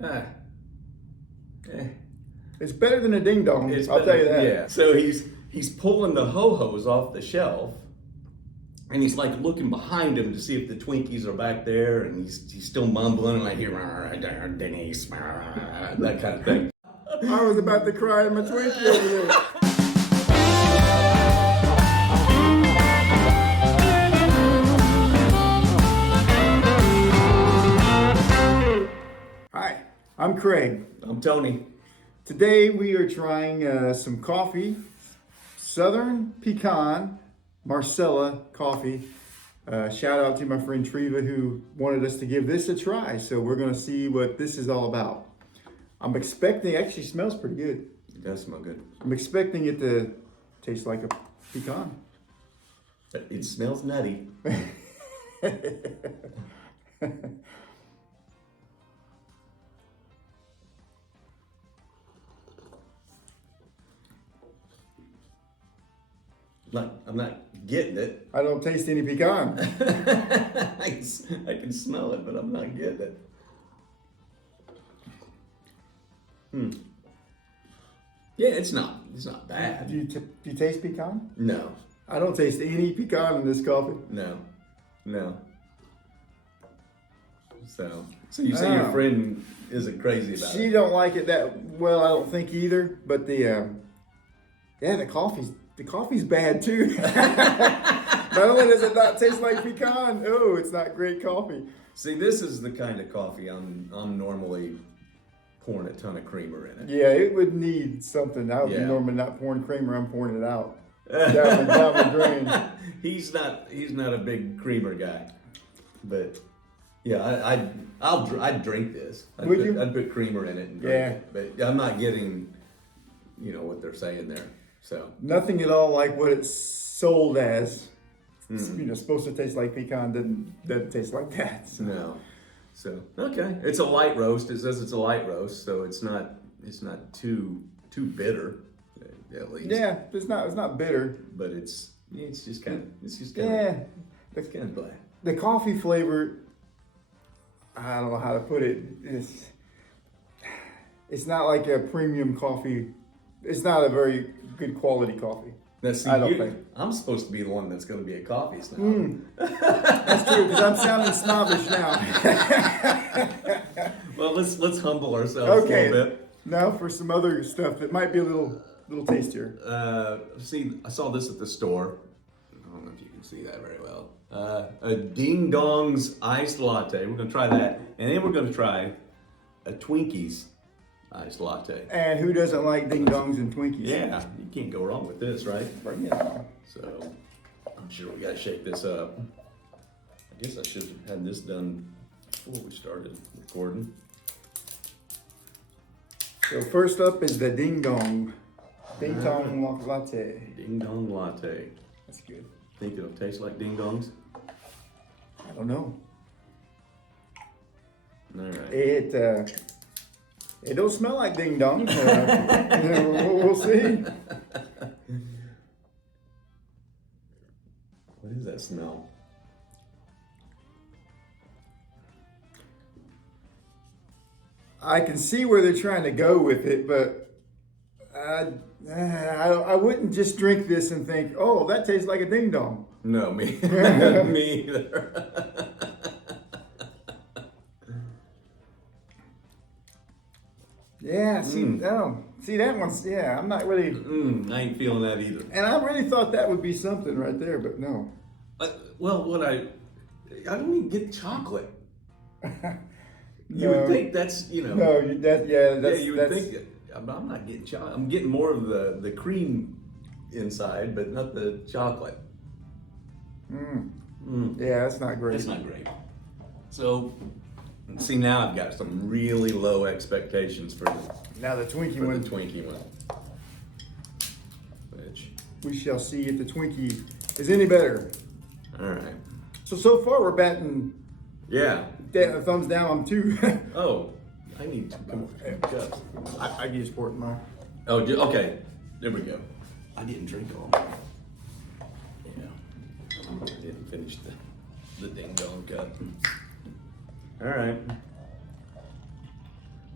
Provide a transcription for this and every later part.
Ah. Eh. It's better than a ding dong. It's I'll tell you that. Yeah. So he's pulling the ho-hos off the shelf, and he's like looking behind him to see if the Twinkies are back there, and he's still mumbling, and I hear Denise, that kind of thing. I was about to cry in my Twinkie over there. Hi, I'm Craig. I'm Tony. Today we are trying some coffee, Southern Pecan Marcella coffee. Shout out to my friend Treva who wanted us to give this a try. So we're going to see what this is all about. I'm expecting, actually smells pretty good. It does smell good. I'm expecting it to taste like a pecan. It smells nutty. I'm not getting it. I don't taste any pecan. I can smell it, but I'm not getting it. Yeah, it's not bad. Do you taste pecan? No. I don't taste any pecan in this coffee. No. So you say your friend isn't crazy about it. She don't like it that well, I don't think either. But the coffee's bad too. Not only does it not taste like pecan, it's not great coffee. See, this is the kind of coffee I'm normally pouring a ton of creamer in it. Yeah, it would need something. I would be normally not pouring creamer. I'm pouring it out. Down the drain. He's not a big creamer guy, but yeah, I'd drink this. I'd put creamer in it and drink it, but I'm not getting, what they're saying there. So nothing at all like what it's sold as. Supposed to taste like pecan, doesn't taste like that. So. No. So okay, it's a light roast. It says it's a light roast, so it's not too bitter, at least. Yeah, it's not bitter, but it's just kind of black. The coffee flavor, I don't know how to put it. It's not like a premium coffee. It's not a very good quality coffee. Now, see, I don't think. I'm supposed to be the one that's going to be a coffee snob. That's true, because I'm sounding snobbish now. Well, let's humble ourselves a little bit. Now for some other stuff that might be a little tastier. See, I saw this at the store. I don't know if you can see that very well. A Ding Dong's iced latte. We're going to try that. And then we're going to try a Twinkie's iced latte. And who doesn't like ding dongs and Twinkies? Yeah, you can't go wrong with this, right? Bring it on. So, I'm sure we got to shake this up. I guess I should have had this done before we started recording. So first up is the ding dong. Ding dong latte. Ding Dong latte. That's good. Think it'll taste like ding dongs? I don't know. All right. It don't smell like ding dong. We'll see. What is that smell? I can see where they're trying to go with it, but I wouldn't just drink this and think, oh, that tastes like a ding dong. No, me either. Yeah, see that one's, I'm not really. I ain't feeling that either. And I really thought that would be something right there, but no. Well, I don't even get chocolate. You No. would think that's, No, you would think I'm not getting chocolate. I'm getting more of the cream inside, but not the chocolate. Yeah, that's not great. It's not great. So, see, now I've got some really low expectations for the Twinkie one. Which, we shall see if the Twinkie is any better. all right. So far we're batting Yeah. a thumbs down on 2. Oh, I need to cups. I just poured mine. Oh, okay. There we go. I didn't drink all mine. Yeah. I didn't finish the ding dong cup. All right.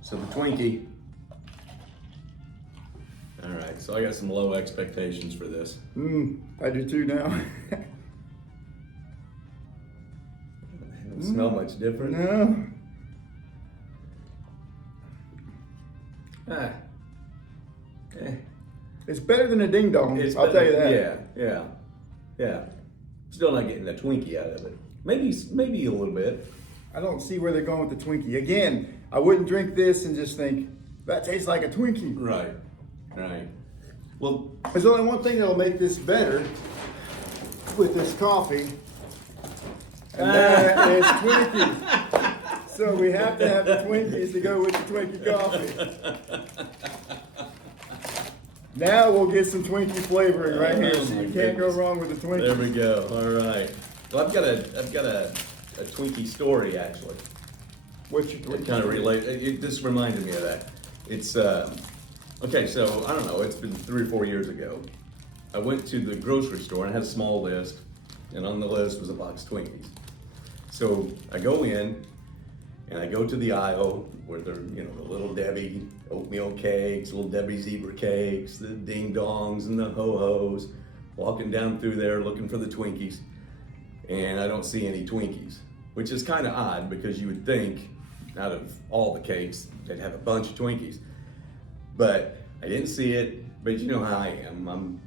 So the Twinkie. All right, so I got some low expectations for this. I do too now. It don't smell much different. No. It's better than a ding dong. I'll tell you that. Yeah. Still not getting the Twinkie out of it. Maybe a little bit. I don't see where they're going with the Twinkie. Again, I wouldn't drink this and just think, that tastes like a Twinkie. Right. Well, there's only one thing that'll make this better with this coffee, and that is Twinkies. So we have to have the Twinkies to go with the Twinkie coffee. Now we'll get some Twinkie flavoring right here. So you can't go wrong with the Twinkies. There we go. All right. Well, I've got a Twinkie story actually. What's your Twinkie? It kind of related. This reminded me of that. It's okay. So I don't know. It's been 3 or 4 years ago. I went to the grocery store and I had a small list, and on the list was a box of Twinkies. So I go in and I go to the aisle where they're, the Little Debbie oatmeal cakes, Little Debbie zebra cakes, the ding dongs and the ho-hos, walking down through there looking for the Twinkies, and I don't see any Twinkies, which is kind of odd because you would think out of all the cakes they'd have a bunch of Twinkies, but I didn't see it. But you know how I am.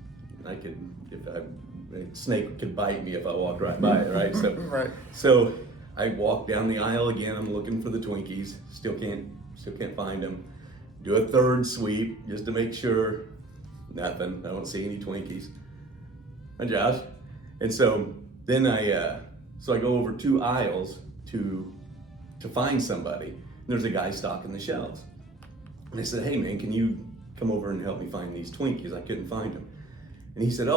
A snake could bite me if I walked right by it, right? So, right. So I walk down the aisle again. I'm looking for the Twinkies. Still can't find them. Do a third sweep just to make sure. Nothing. I don't see any Twinkies. Hi, Josh. And so then I go over 2 aisles to find somebody. And there's a guy stocking the shelves. And I said, "Hey man, can you come over and help me find these Twinkies? I couldn't find them." And he said,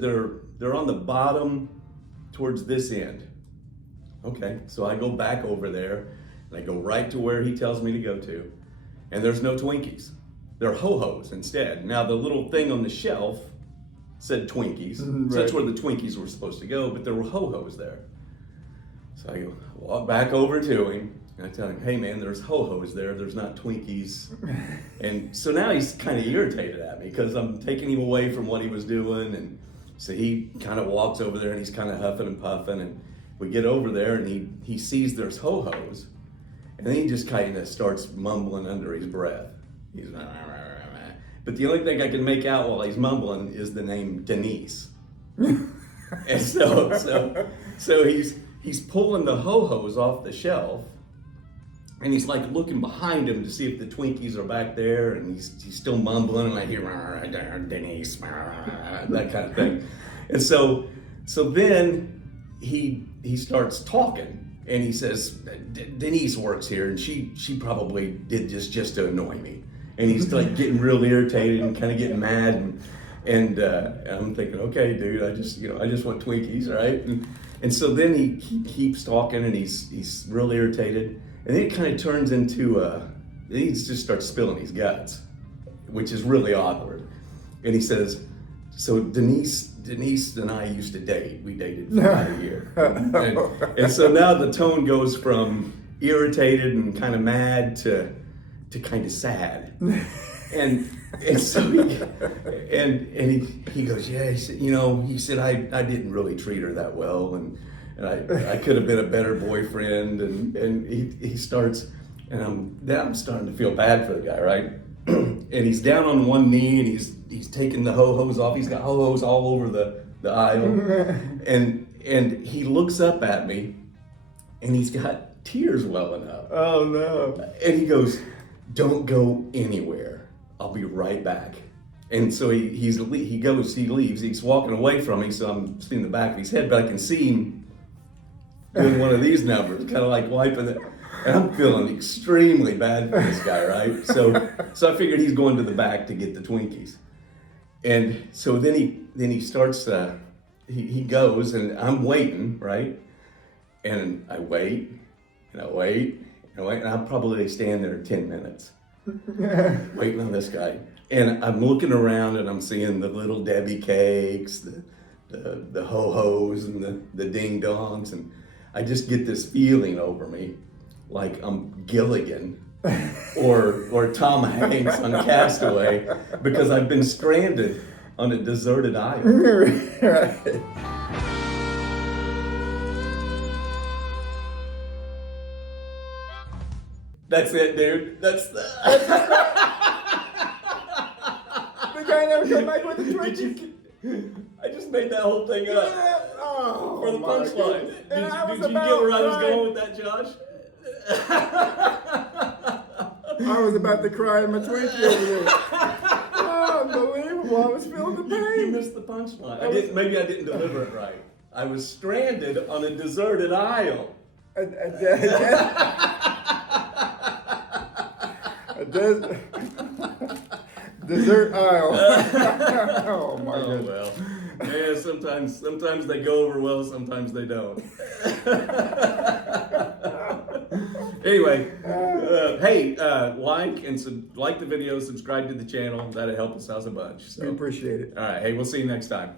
they're on the bottom towards this end. Okay, so I go back over there and I go right to where he tells me to go to, and there's no Twinkies. They're ho-hos instead. Now the little thing on the shelf said Twinkies, so that's where the Twinkies were supposed to go, but there were ho-hos there. So I walk back over to him and I tell him, "Hey man, there's ho-hos there, there's not Twinkies." And so now he's kind of irritated at me because I'm taking him away from what he was doing, and so he kind of walks over there and he's kind of huffing and puffing, and we get over there and he sees there's ho-hos, and then he just kind of starts mumbling under his breath. He's but the only thing I can make out while he's mumbling is the name Denise. And so he's pulling the ho-hos off the shelf, and he's like looking behind him to see if the Twinkies are back there, and he's still mumbling, and I hear Denise, that kind of thing. And so then he starts talking, and he says, "Denise works here, and she probably did this just to annoy me." And he's like getting real irritated and kind of getting mad, and I'm thinking, okay, dude, I just want Twinkies, right? And so then he keeps talking, and he's real irritated, and then it kind of turns into he just starts spilling his guts, which is really awkward. And he says, "So Denise and I used to date. We dated for about a year." And so now the tone goes from irritated and kind of mad to kind of sad. And so he goes, "Yeah," he said, I didn't really treat her that well, and I could have been a better boyfriend, and he starts, and I'm starting to feel bad for the guy, right? And he's down on one knee, and he's taking the ho-hos off. He's got ho-hos all over the aisle, and he looks up at me, and he's got tears welling up. Oh no! And he goes, "Don't go anywhere. I'll be right back." And so he leaves. He's walking away from me, so I'm seeing the back of his head, but I can see him doing one of these numbers, kind of like wiping it. And I'm feeling extremely bad for this guy, right? So I figured he's going to the back to get the Twinkies. And so then he starts, he goes, and I'm waiting, right? And I wait, and I wait, and I wait, and I'll probably stand there 10 minutes waiting on this guy. And I'm looking around, and I'm seeing the Little Debbie cakes, the ho-hos, and the ding-dongs, and I just get this feeling over me like I'm Gilligan or Tom Hanks on Castaway because I've been stranded on a deserted island. Right. That's it, dude. That's the. The guy never come back with the Twinkies. I just made that whole thing up Oh, for the my punchline. goodness. Did And I was you get about where I was crying. going with that, Josh? I was about to cry in my Twinkie over there. Oh, unbelievable. I was feeling the You pain. missed the punchline. Maybe I didn't deliver it right. I was stranded on a deserted isle. A dessert aisle. Oh my Oh goodness. well. Yeah, sometimes they go over well, sometimes they don't. Anyway, hey, like the video, subscribe to the channel. That'll help us out a bunch. We So, appreciate it. all right, hey, we'll see you next time.